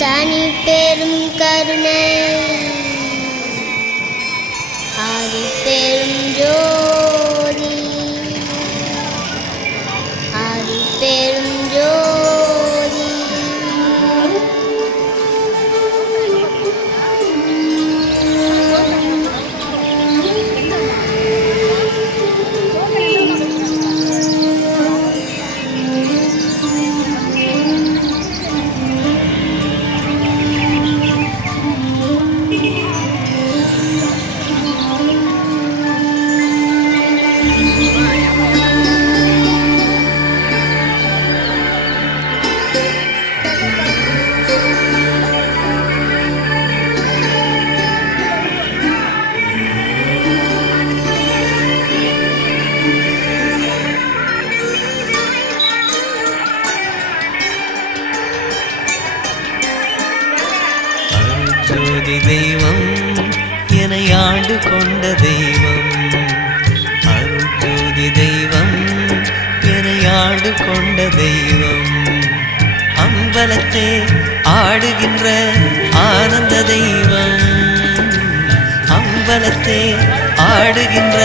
தனி பெரும் கருணை. அருட்ஜோதி தெய்வம் என ஆண்டு கொண்ட தெய்வம். அருட்ஜோதி தெய்வம் என ஆண்டு கொண்ட தெய்வம். அம்பலத்தே ஆடுகின்ற ஆனந்த தெய்வம். அம்பலத்தே ஆடுகின்ற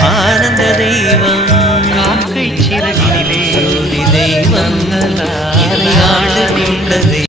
ஆனந்த தெய்வம். காக்கை சிறகினிலே தெய்வம் ஆண்டு கொண்ட தெய்வம்.